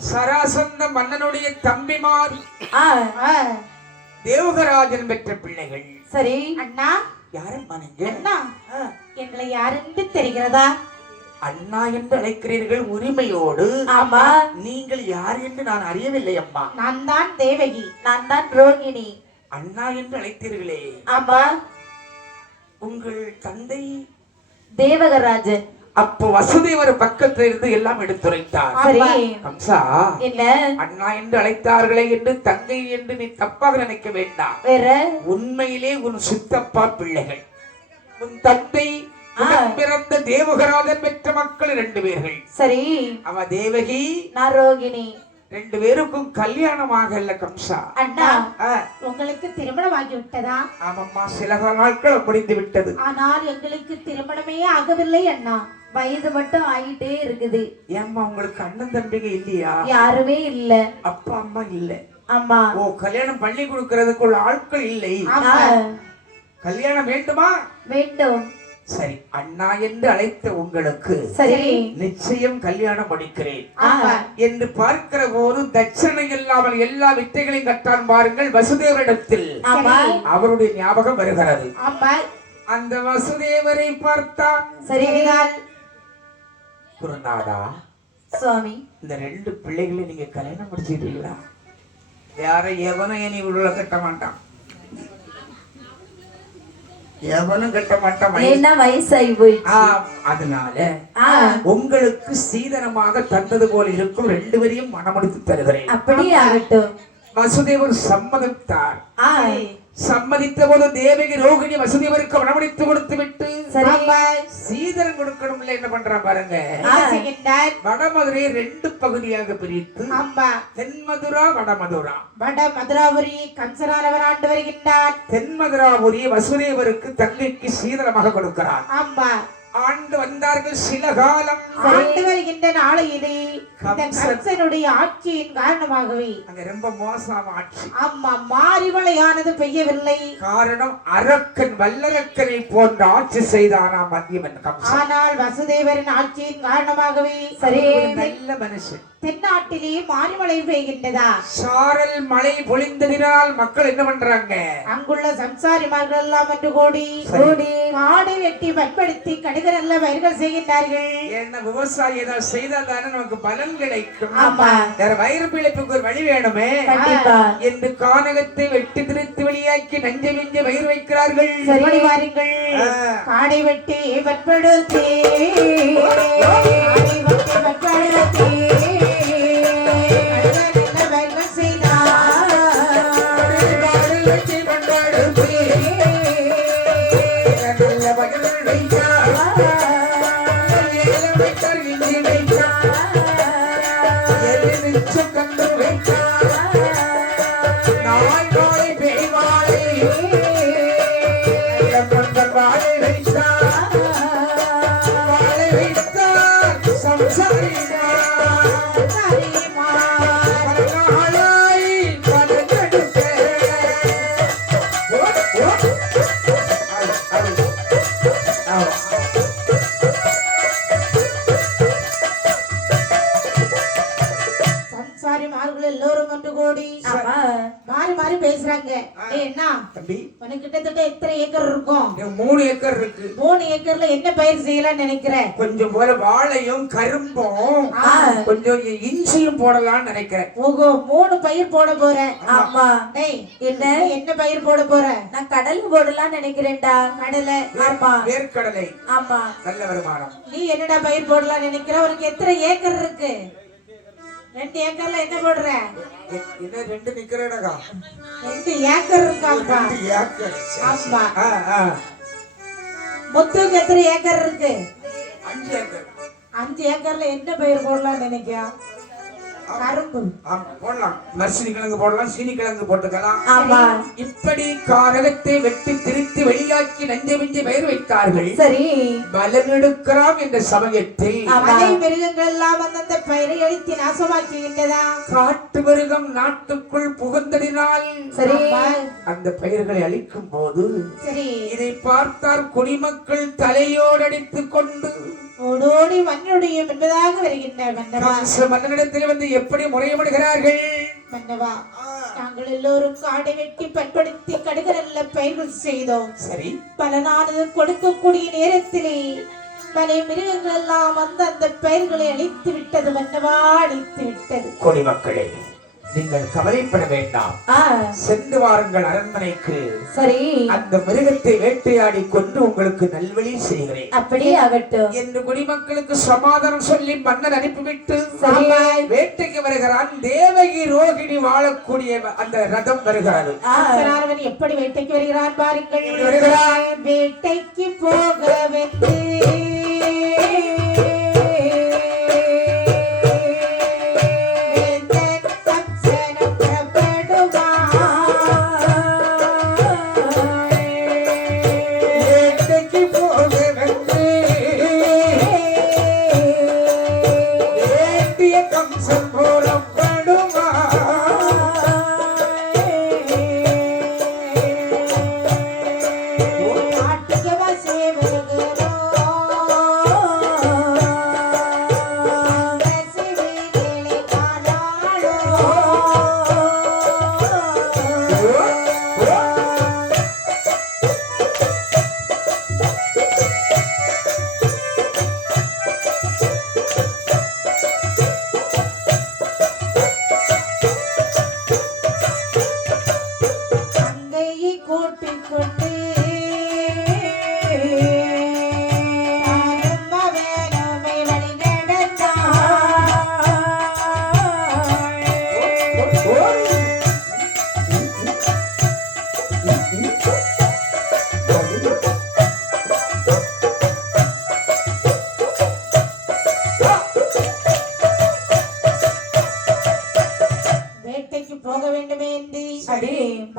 சராசந்த மன்னனுடைய தம்பிமார். ஆ ஆ, தேவகராஜன் பெற்ற பிள்ளைகள். சரி. அண்ணா. நீங்க? அண்ணா. ஆ, எங்களை யாருன்னு தெரிகிறதா? அண்ணா என்று அழைக்கிறீர்கள் உரிமையோடு. ஆமா. நீங்கள் யார் என்று நான் அறியவில்லை அம்மா. நான் தான் தேவகி நான் தான் ரோகிணி. அண்ணா என்று அழைத்தீர்களே. ஆமா. உங்கள் தந்தை? தேவகராஜன். அப்போ வசுதேவர் பக்கத்துல இருந்து எல்லாம் எடுத்துரைத்தார். கம்சா அண்ணா என்று அழைத்தார்களே என்று தங்கை என்று நீ தப்பாக நினைக்க வேண்டாம். வேற? உண்மையிலே உன் சித்தப்பா பிள்ளைகள். உன் தந்தை பிறந்த தேவகராஜன் பெற்ற மக்கள் ரெண்டு பேர்கள். சரி. அவ தேவகி நான் ரோகிணி. ரெண்டு பேருக்கும் கல்யாணம் ஆகல கம்சா. அண்ணா உங்களுக்கு திருமணம் ஆகி விட்டதா? ஆமாம்மா சில நாட்கள் முடிந்து விட்டது. ஆனால் எங்களுக்கு திருமணமே ஆகவில்லை அண்ணா. வயது மட்டும் ஆகிட்டே இருக்குது. ஏம்மா உங்களுக்கு அண்ணன் தம்பிங்க இல்லையா? யாருமே இல்ல. அப்பா அம்மா இல்ல. ஆமா ஓ கல்யாணம் பண்ணி கொடுக்கறதுக்குள்ள ஆட்கள் இல்லை. கல்யாணம் வேண்டுமா? வேண்டும். சரி அண்ணா என்று அழைத்த உங்களுக்கு சரி. நிச்சயம் கல்யாணம் முடிக்கிறேன் ஆமா என்று பார்க்கிற போது தட்சணை இல்லாமல் எல்லா வித்தைகளையும் கற்றான் பாருங்கள் வசுதேவரிடத்தில். அவருடைய ஞாபகம் வருகிறது. அந்த வசுதேவரை பார்த்தான். குருநாதா சுவாமி. இந்த ரெண்டு பிள்ளைகளை நீங்க கல்யாணம் முடிச்சிட்டீங்களா? யார எவனும் இனி உள்ள கட்ட மாட்டான். எவனும் கட்ட மாட்டான் வயசாகி போயிடுச்சு ஆ, அதனால உங்களுக்கு சீதனமாக தந்தது போல இருக்கும் ரெண்டு பேரையும் மனமுடித்து தருகிறேன். அப்படியே ஆகட்டும் வசுதேவர் சம்மதித்தார் சம்மதித்த போது தேவகி ரோகிணி வசுதேவருக்கு மனமுடித்து கொடுத்து விட்டு சீதனம் கொடுக்கணும்ல என்ன பண்றான் பாருங்க. வடமதுரையை ரெண்டு பகுதியாக பிரித்து ஆமா. தென்மதுரா வடமதுரா. வட மதுராபுரி கம்சனானவர் ஆண்டு வருகின்றார். தென்மதுராபுரி வசுதேவருக்கு தங்கைக்கு சீதனமாக கொடுக்கிறார். ஆமா. ஆண்டு வந்தார்கள் சில காலம். ஆண்டு வருகின்ற கம்சன். கம்சனுடைய ஆட்சியின் காரணமாகவே அங்க ரொம்ப மோசமான ஆட்சி. ஆமா மாரிமலையானது பெய்யவில்லை. காரணம் அரக்கன் வல்லரக்கனை போன்ற ஆட்சி செய்தானாம் கம்சன். ஆனால் வசுதேவரின் ஆட்சியின் காரணமாகவே சரி. நல்ல மனுஷன். தென்னாட்டிலே மாரிமலை பெய்கின்றதா? சாரல் மழை பொழிந்ததினால் மக்கள் என்ன பண்றாங்க? அங்குள்ள சம்சாரிமார்கள் எல்லாம் என்று கூடி. கூடி காடை வெட்டி பயன்படுத்தி கடுகு நல்ல பயிர்கள் செய்கின்றார்கள். என்ன விவசாயி ஏதாவது செய்தால் தானே நமக்கு பலன் கிடைக்கும். ஆமா. வேற வயிறு பிழைப்புக்கு ஒரு வழி வேணுமே. கண்டிப்பா. என்று கானகத்தை வெட்டி திருத்தி வெளியாக்கி நஞ்சை மிஞ்ச வயிறு வைக்கிறார்கள். சரி வாருங்கள். காடை வெட்டி பற்படுத்தி காடை வெட்டி பற்படுத்தி Deus! என்ன உனக்கு கிட்டத்தட்ட எத்தனை ஏக்கர் இருக்கும்? மூணு ஏக்கர் இருக்கு. மூணு ஏக்கர்ல என்ன பயிர் செய்யலாம்னு நினைக்கிற? கொஞ்சம் போல வாழையும் கரும்பும். கொஞ்சம் இஞ்சியும் போடலாம்னு நினைக்கிறேன். ஓகோ மூணு பயிர் போட போற. ஆமா. டேய் என்ன நீ என்ன பயிர் போட போற? நான் கடல் போடலாம் நினைக்கிறேன்டா. கடலை. ஆமா. வேர்க்கடலை. ஆமா. நல்ல வருமானம். நீ என்னடா பயிர் போடலாம் நினைக்கிற? உனக்கு எத்தனை ஏக்கர் இருக்கு? ரெண்டு ஏக்கர்ல என்ன போடுற? என்ன ரெண்டு நிக்கிறடா ரெண்டு ஏக்கர் இருக்காப்பா? ஏக்கர். ஆமா. முத்துக்கு எத்தனை ஏக்கர் இருக்கு? அஞ்சு ஏக்கர். அஞ்சு ஏக்கர்ல என்ன பயிர் போடலாம் நினைக்கியா? கரும்பு ஆமா போடலாம். நர்சரி கிழங்கு போடலாம் சீனி கிழங்கு போட்டுக்கலாம் இப்படி காரகத்தை வெட்டி திருத்தி வெளியாக்கி நஞ்சை மிஞ்சி பயிர் வைத்தார்கள். சரி. பலன் எடுக்கலாம் என்ற சமயத்தில். மலை மிருகங்கள் எல்லாம் அந்தந்த பயிரை அழித்து நாசமாக்குகின்றதா காட்டு மிருகம் நாட்டுக்குள் புகுந்ததினால் சரி. அந்த பயிர்களை அழிக்கும் போது சரி. இதை பார்த்தார் குடிமக்கள் தலையோடு அடித்துக் கொண்டு ஓடோடி மண்ணுடையும் என்பதாக வருகின்ற மன்னனிடத்தில் வந்து எப்படி முறையமிடுகிறார்கள் மன்னவா நாங்கள் எல்லோரும் காடை வெட்டி பண்படுத்தி கடுகு நல்ல பயிர்கள் செய்தோம். சரி. பல நாடுகள் கொடுக்கக்கூடிய நேரத்திலே பல மிருகங்கள் எல்லாம் வந்து அந்த பயிர்களை அழித்து விட்டது மன்னவா அழித்து விட்டது. குடிமக்களே நீங்கள் கவலைப்பட வேண்டாம். சென்று வாருங்கள் அரண்மனைக்கு. சரி. அந்த மிருகத்தை வேட்டையாடி கொண்டு உங்களுக்கு நல்வழி செய்கிறேன். அப்படியே ஆகட்டும். என்று குடிமக்களுக்கு சமாதானம் சொல்லி மன்னன் அனுப்பிவிட்டு. வேட்டைக்கு வருகிறான். தேவகி ரோகிணி வாழக்கூடிய அந்த ரதம் வருகிறது. எப்படி வேட்டைக்கு வருகிறான் பாருங்கள். வருகிறான்? வேட்டைக்கு போக வந்து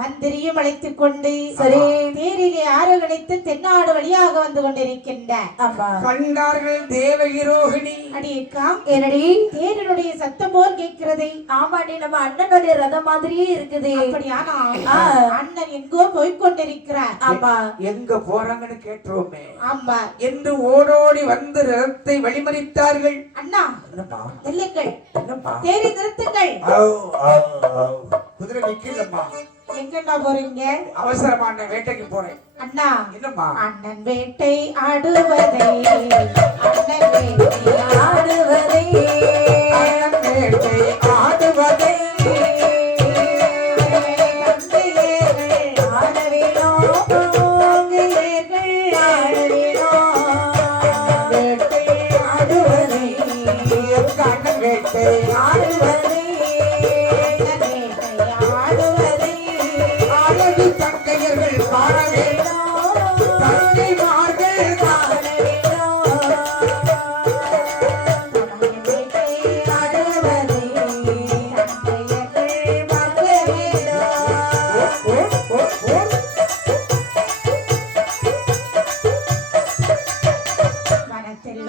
மந்திரியும் அழைத்துக் கொண்டு சரி. தேரிலே ஆரோகணித்து தென்னாடு வழியாக வந்து கொண்டிருக்கின்ற ஆமா. கண்டார்கள் தேவகி ரோகிணி அடியக்கா என்னடி? தேரினுடைய சத்தம் போல் கேட்கிறதே. ஆமாடி நம்ம அண்ணனுடைய ரதம் மாதிரியே இருக்குது. அப்படியானா. அண்ணன் எங்கோ போய்க் கொண்டிருக்கிறார் ஆமா. எங்க போறாங்கன்னு கேட்டோமே. ஆமா. என்று ஓடோடி வந்து ரதத்தை வழிமறித்தார்கள். அண்ணா நெல்லுங்கள் தேரி நிறுத்துங்கள். குதிரை நிக்கலம்மா எங்கண்ணா போறீங்க? அவசரமான வேட்டைக்கு போறேன். அண்ணா என்னம்மா? அண்ணன் வேட்டை ஆடுவதை அண்ணன் வேட்டை ஆடுவதை. அண்ணன் வேட்டை மனத்தில்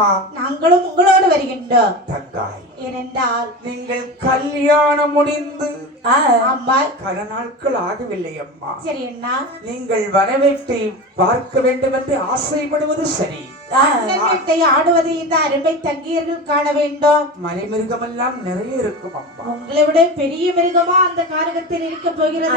ஆமா. நாங்களும் உங்களோடு வருகின்றோம். தங்காய். ஏனென்றால் நீங்கள் கல்யாணம் முடிந்து அம்மா பல நாட்கள் ஆகவில்லை அம்மா. சரி அண்ணா நீங்கள் வரவேற்றை பார்க்க வேண்டும் என்று ஆசைப்படுவது சரி. வீட்டை ஆடுவது இந்த அருமை தங்கியர்கள் காண வேண்டும். மலைமிருகமெல்லாம் நிறைய இருக்கும் அம்மா. உங்களை விட பெரிய மிருகமா அந்த காரகத்தில் இருக்க போகிறது?